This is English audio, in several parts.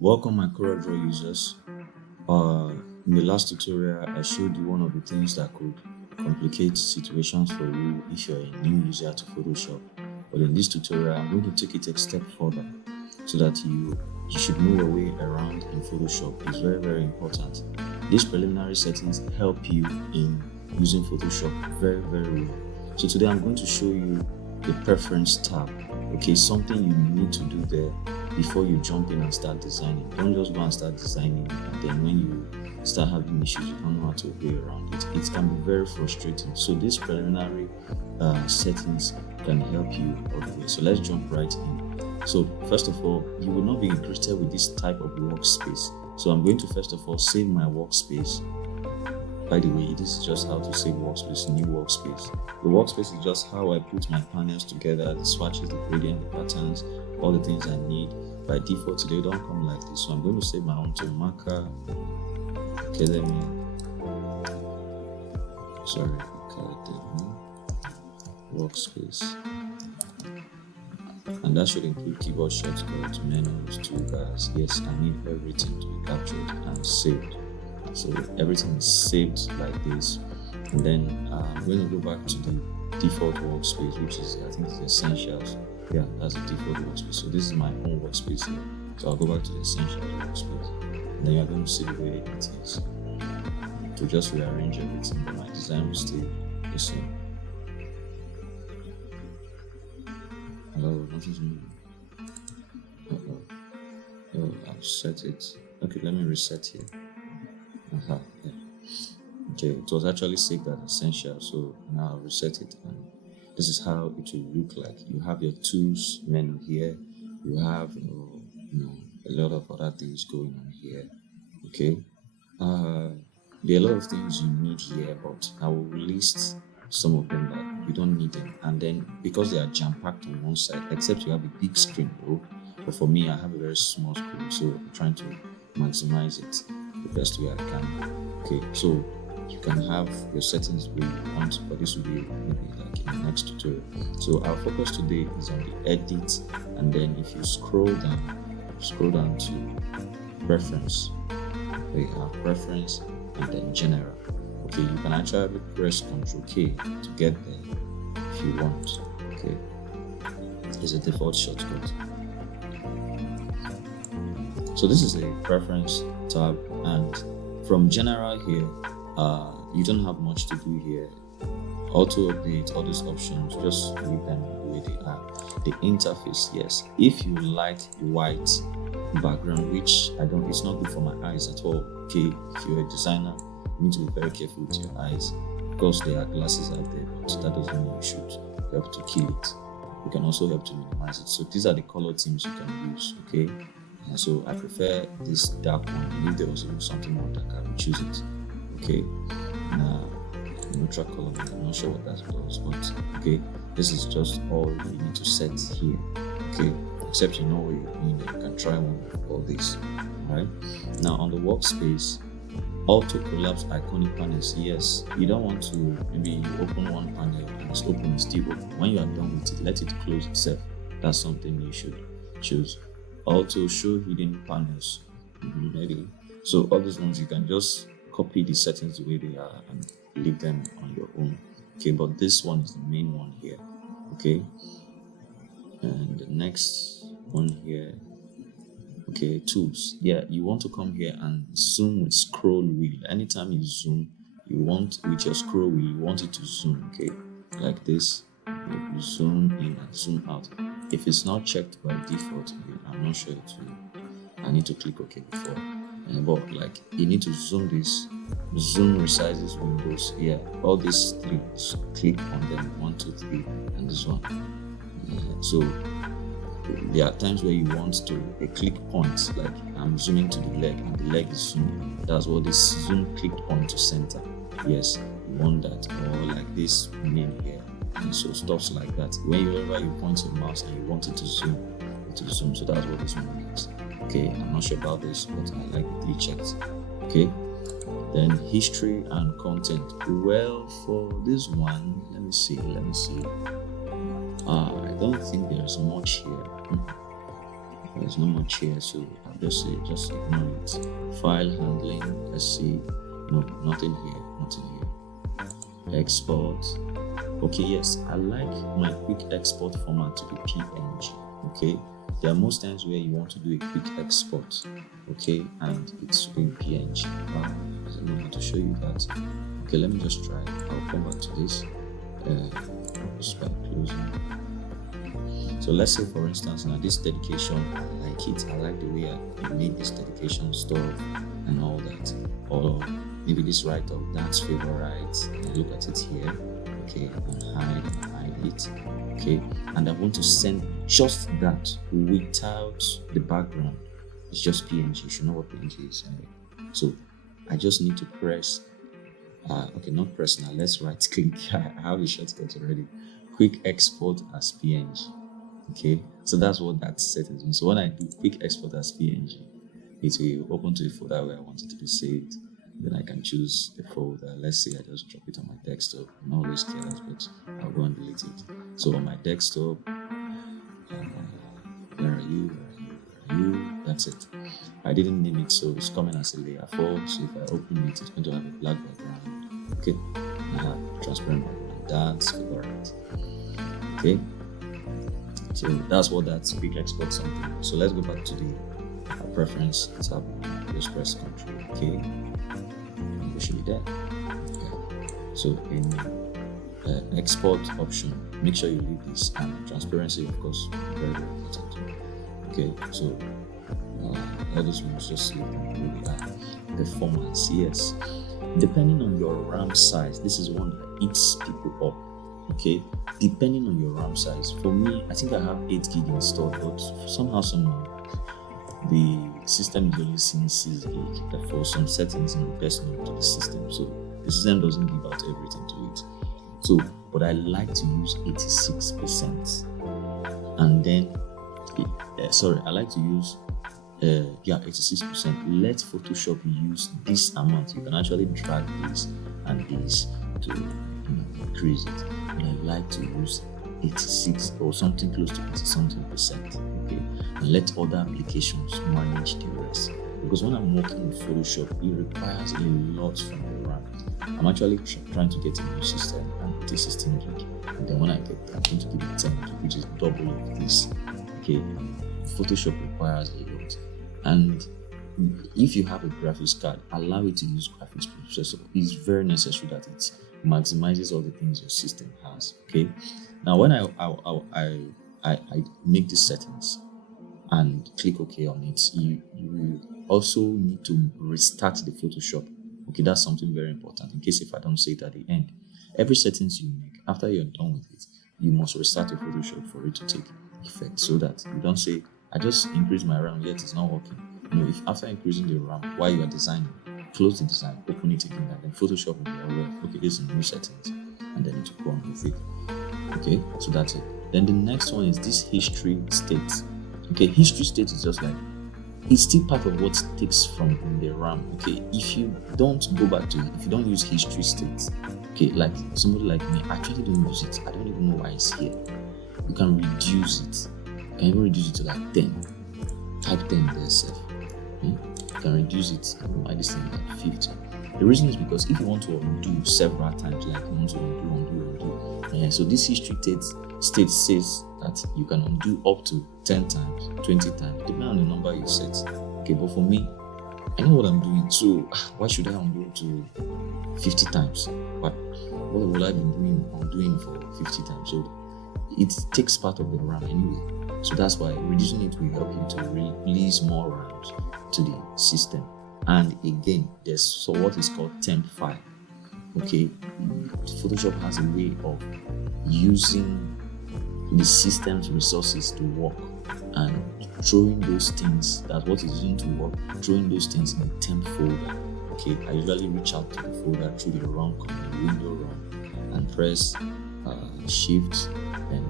Welcome my CorelDRAW users. In the last tutorial, I showed you one of the things that could complicate situations for you if you're a new user to Photoshop. But in this tutorial, I'm going to take it a step further so that you should know your way around in Photoshop. It's very, very important. These preliminary settings help you in using Photoshop very, very well. So today I'm going to show you the preference tab. Okay, something you need to do there before you jump in and start designing. Don't just go and start designing and then when you start having issues, you don't know how to way around it. It can be very frustrating. So these preliminary settings can help you out there. So let's jump right in. So first of all, you will not be greeted with this type of workspace. So I'm going to first of all save my workspace. By the way, this is just how to save workspace, new workspace. The workspace is just how I put my panels together, the swatches, the gradient, the patterns, all the things I need. By default, they don't come like this. So I'm going to save my own to marker. Okay, let me, workspace. And that should include keyboard shortcuts, menus, toolbars. Yes, I need everything to be captured and saved. So everything is saved like this, and then I'm going to go back to the default workspace, which is, I think, it's essentials. Yeah, that's the default workspace. So this is my own workspace here. So I'll go back to the essentials workspace, and then you're going to see the way it is. To just rearrange everything, but my design will stay the same. Hello, nothing's moving. Oh, I've set it. Okay, let me reset here. Yeah. Okay, it was actually saved as essential, so now I'll reset it, and this is how it will look like. You have your tools menu here, you have a lot of other things going on here. Okay, there are a lot of things you need here, but I will list some of them that you don't need them, and then because they are jam-packed on one side, except you have a big screen, but for me I have a very small screen, so I'm trying to maximize it the best way I can. Okay, so you can have your settings where you want, but this will be maybe like in the next tutorial. So our focus today is on the edit, and then if you scroll down to preference, we have preference and then general. Okay, you can actually press Ctrl K to get there if you want. Okay, it's a default shortcut. So this is a preference tab, and from general here, you don't have much to do here. Auto update, all these options, just leave them the way they are. The interface, yes, if you like white background, which I don't, it's not good for my eyes at all. Okay, if you're a designer, you need to be very careful with your eyes. Of course, there are glasses out there, but that doesn't mean you should help to kill it. You can also help to minimize it. So these are the color themes you can use. Okay. And so I prefer this dark one, and if there was even something more dark, I would choose it. Okay, now neutral color, I'm not sure what that does, but okay, this is just all you need to set here. Okay, except you know what you mean, you can try one of all these. Alright, now on the workspace, auto collapse iconic panels. Yes, you don't want to, maybe you open one panel and it's open, it's still open. When you are done with it, let it close itself. That's something you should choose. Also show hidden panels, maybe. So all these ones you can just copy the settings the way they are and leave them on your own. Okay, but this one is the main one here. Okay, and the next one here. Okay, tools. Yeah, you want to come here and zoom with scroll wheel. Anytime you zoom, you want with your scroll wheel, you want it to zoom. Okay, like this. You zoom in and zoom out. If it's not checked by default, I'm not sure it will. I need to click OK before. But like you need to zoom this, zoom resizes windows. Yeah, all these three. Click on them, 1, 2, 3, and this one. So there are times where you want to a click point, like I'm zooming to the leg and the leg is zooming. That's what this zoom click point to center. Yes, you want that, or like this name here. And so stuffs like that. Whenever you point your mouse and you want it to zoom, it will zoom. So that's what this one means. Okay, I'm not sure about this, but I like it 3 checked. Okay, then history and content. Well, for this one, let me see. I don't think there's much here. There's not much here, so I'll just say just ignore it. File handling, let's see. No, nothing here, nothing here. Export. Okay, yes, I like my quick export format to be PNG. Okay, there are most times where you want to do a quick export, okay, and it's in PNG. I don't know how to show you that. Okay, let me just try. I'll come back to this. Just by closing. So let's say, for instance, now this dedication, I like it. I like the way I made this dedication stuff and all that. Or maybe this write-up, that's favorite. Look at it here. Okay, and hide it. Okay, and I want to send just that without the background. It's just PNG. You should know what PNG is anyway. So I just need to press. Okay, not press now. Let's right click. I have a shortcut already. Quick export as PNG. Okay, so that's what that settings means. So when I do quick export as PNG, it will open to a folder where I want it to be saved. Then I can choose the folder. Let's say I just drop it on my desktop. I'm not always careless, but I'll go and delete it. So on my desktop, where are you? That's it. I didn't name it, so it's coming as a layer 4. So if I open it, it's going to have a black background. Okay, I have transparent background. That's favorite. Okay. So that's what that quick export something. So let's go back to the preference tab. Just press Ctrl K. And we should be there. Okay. So in export option, make sure you leave this, and transparency, of course, very, very important. Okay. So all those ones just leave them. Performance, yes. Depending on your RAM size, this is one that eats people up. Okay, depending on your RAM size. For me, I think I have 8 gig installed, but somehow the system is only seeing 6 gig. For some settings in best known to the system, so the system doesn't give out everything to it. So, but I like to use 86%, and then I like to use 86%. Let Photoshop use this amount. You can actually drag this and this to increase it. And I like to use 86 or something close to 80 something percent. Okay, and let other applications manage the rest. Because when I'm working with Photoshop, it requires a lot from the RAM. I'm actually trying to get a new system, and it is 16 gig. And then when I get that, I'm going to give it 10 gig, which is double of this. Okay, Photoshop requires a lot. And if you have a graphics card, allow it to use graphics processor. It's very necessary that it maximizes all the things your system has. Okay, now when I make these settings and click OK on it, you will also need to restart the Photoshop. Okay, that's something very important in case if I don't say it at the end. Every settings you make, after you're done with it, you must restart your Photoshop for it to take effect, so that you don't say, I just increased my RAM yet it's not working. If after increasing the RAM while you are designing, close the design, open it again, and then Photoshop will be aware, okay, this is new settings, and then it will go on with it. Okay, so that's it. Then the next one is this history state. Okay, history state is just like, it's still part of what takes from the RAM. Okay, if you don't go back to it, if you don't use history state, okay, like somebody like me, I actually don't use it. I don't even know why it's here. You can reduce it. You can even reduce it to like 10. Type 10 there, self. You can reduce it. I this thing like 50. The reason is because if you want to undo several times, like you want to undo, so this history state says that you can undo up to 10 times, 20 times, depending on the number you set. Okay, but for me, I know what I'm doing, so why should I undo to 50 times? What will I be undoing for 50 times? So it takes part of the RAM anyway. So that's why reducing it will help you to release more RAMs to the system. And again, there's what is called temp file. Okay, Photoshop has a way of using the system's resources to work and throwing those things, that's what is using to work, throwing those things in a temp folder. Okay, I usually reach out to the folder through the run command, window run, and press shift and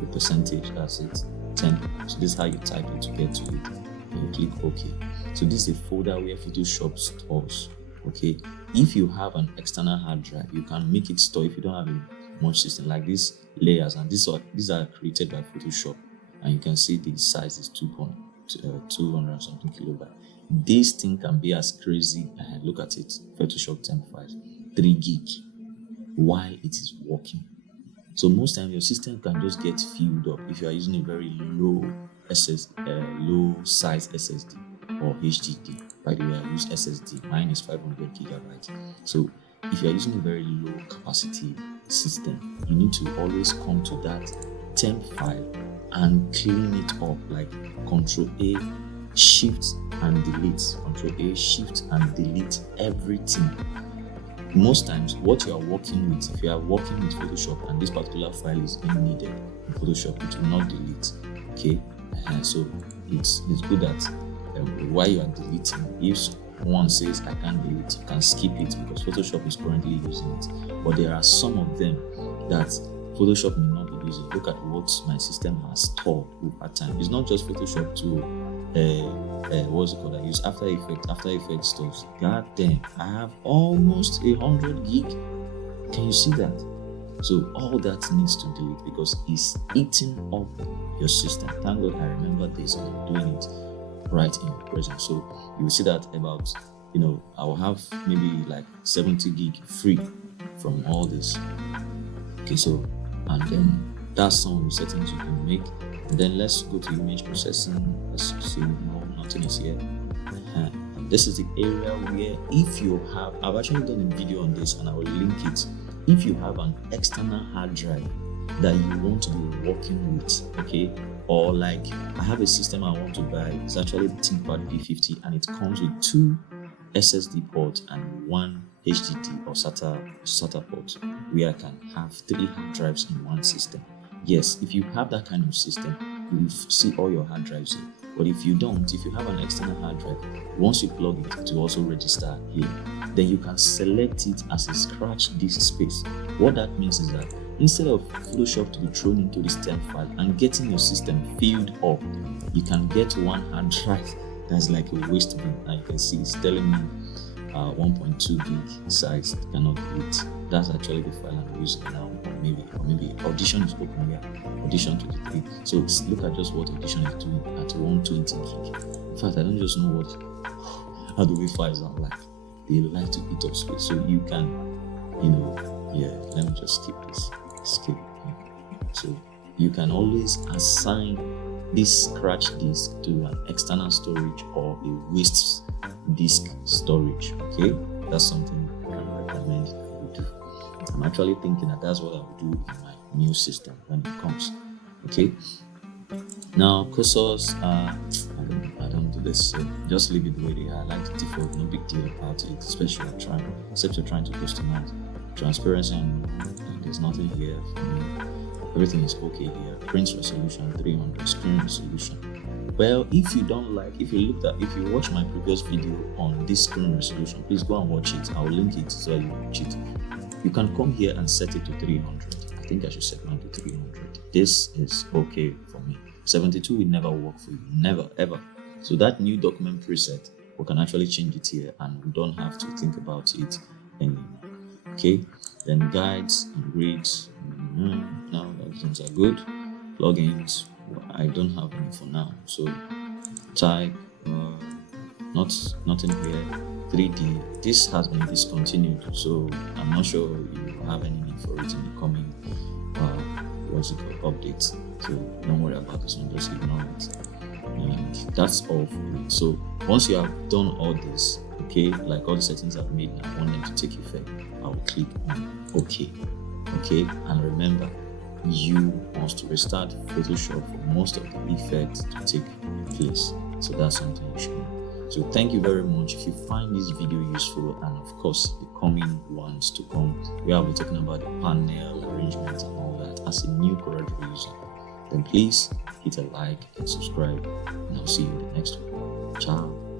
the percentage, that's it, temp. So this is how you type it to get to it, and you click OK. So this is a folder where Photoshop stores. Okay, if you have an external hard drive, you can make it store if you don't have a much system like these layers, and these are created by Photoshop. and you can see the size is 200 something kilobyte. This thing can be as crazy. Look at it, Photoshop temp files, 3 gig while it is working. So most times your system can just get filled up if you are using a very low low size SSD or HDD. By the way, I use SSD. Mine is 500 gigabytes. So if you are using a very low capacity system, you need to always come to that temp file and clean it up, like Control A, Shift and delete. Control A, Shift and delete everything. Most times, what you are working with, if you are working with Photoshop and this particular file is being needed in Photoshop, it will not delete. Okay, so it's good that while you are deleting, if one says I can't delete, you can skip it because Photoshop is currently using it. But there are some of them that Photoshop may not be using. Look at what my system has stored over time. It's not just Photoshop to what's it called? I use After Effects stores. God damn, I have almost 100 gig. Can you see that? So all that needs to delete because it's eating up your system. Thank God I remember this and I'm doing it right in present. So you will see that about, I will have maybe like 70 gig free from all this. Okay, so and then that's some of the settings you can make. And then let's go to image processing. Let's see, no, nothing is here. This is the area where if you have, I've actually done a video on this and I will link it. If you have an external hard drive that you want to be working with, okay, or like I have a system I want to buy, it's actually the ThinkPad P50 and it comes with 2 SSD ports and 1 HDD or SATA port where I can have 3 hard drives in one system. Yes, if you have that kind of system, you will see all your hard drives here. But if you don't, if you have an external hard drive, once you plug it, it will also register here. Then you can select it as a scratch disk space. What that means is that instead of Photoshop to be thrown into this temp file and getting your system filled up, you can get one hard drive that's like a waste bin. Now you can see it's telling me 1.2 gig size cannot read. That's actually the file I'm using now. Or maybe Audition is open here. Audition 23. So look at just what Audition is doing at 120 gig. In fact, I don't just know what Adobe files are like. They like to eat up space. So you can, let me just skip this. Skip. So you can always assign this scratch disk to an external storage or a waste disk storage. Okay, that's something I can recommend you do. I'm actually thinking that's what I will do in my new system when it comes. Okay, now cursors, I don't do this, so just leave it the way they are. I like the default, no big deal about it, especially except you're trying to customize. Transparency, and there's nothing here for me. Everything is okay here. Print resolution 300, screen resolution. Well, if you watch my previous video on this screen resolution, please go and watch it. I'll link it so you watch it. You can come here and set it to 300. I think I should set mine to 300. This is okay for me. 72 will never work for you, never ever. So that new document preset, we can actually change it here and we don't have to think about it anymore. Okay, then guides and grids. Now those are good. Plugins, I don't have any for now. So type, nothing here. 3D, this has been discontinued, so I'm not sure you have any need for it in the coming updates. So don't worry about this one, just ignore it. And that's all for it. So once you have done all this, okay, like all the settings I've made now, I want them to take effect. I'll click on OK. Okay, and remember, you must restart Photoshop for most of the effects to take place. So that's something you should know. So thank you very much. If you find this video useful, and of course the coming ones to come, we will be talking about the panel arrangement and all that as a new CorelDRAW user, then please hit a like and subscribe, and I'll see you in the next one. Ciao.